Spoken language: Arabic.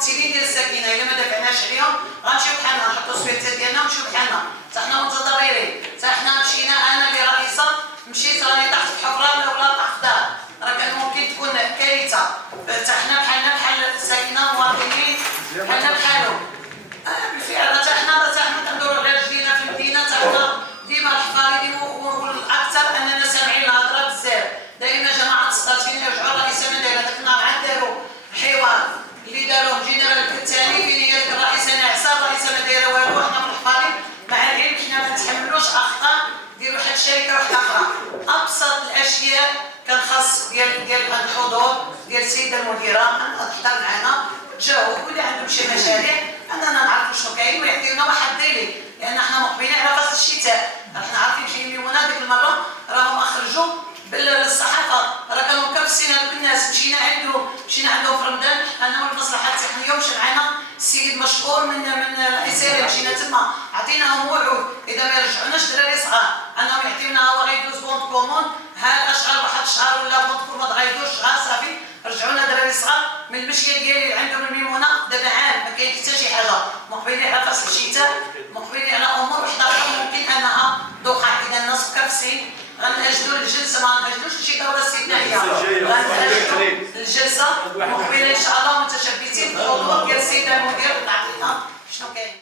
الممثلين ديال الساكنه الا ما دافعناش عليهم غنمشيو بحالنا نحطوا السبيتات ديالنا ونمشيو بحالنا، حتى حنا متضررين، حتى حنا مشينا انا اللي رئيسه مشيت راني طحت في حفره ولا طاح في دار، راه كان ممكن تكون كارثه، حتى حنا بحالنا بحال الساكنه مواطنين بحالنا بحالهم. بالفعل حتى حنا كندوروا على رجلينا في المدينه، حتى حنا ديما الحفارين والاكثر اننا سامعين الهضره بزاف، دائما جماعه السلاطين يرجعوا الرئيسه ما دايره، داك النهار عاد داروا حوار اللي داروه جينا الثاني فين هي ديك الرئيسه ناعسه، الرئيسه ما دايره والو، حنا في الحفارين مع العلم حنا ما نتحملوش اخطاء ديال واحد الشركه واحده اخرى، ابسط الاشياء كان خاص ديال الحضور ديال السيده المديره ان تحضر معنا تجاوب واللي عندهم شي مشاريع اننا نعرفوا شنو كاين ويعطيونا واحد ديلي، لان حنا مقبلين على فصل الشتاء، حنا عارفين شي مليونات ديك المره راهم خرجوا بالصحافه، راه كانوا مكفسين هذوك الناس، مشينا عندهم في رمضان انا والمصلحه التقنيه ومشى معنا السيد مشكور من الاسره، مشينا تما عطيناهم وعود اذا ما يرجعوناش دراري صغار انهم يعطيونا هو غيدوز بونت كومون، ها الاشهر واحد الشهر ولا بونت كومون غيدوز شهر صافي رجعونا دراري صغار من المشيه ديالي عندهم الميمونه دابا عام ما كاين حتى شي حاجه، مقبلين على فصل الشتاء، مقبلين على امور وحده ممكن انها دوقع، اذا الناس مكفسين غنأجلوا الجلسه، ما غنأجلوش شي دوره استثنائيه، غنأجلوا الجلسه مقبله ان شاء الله متشبثين بالحضور ديال السيده المدير وتعطينا شنو كاين.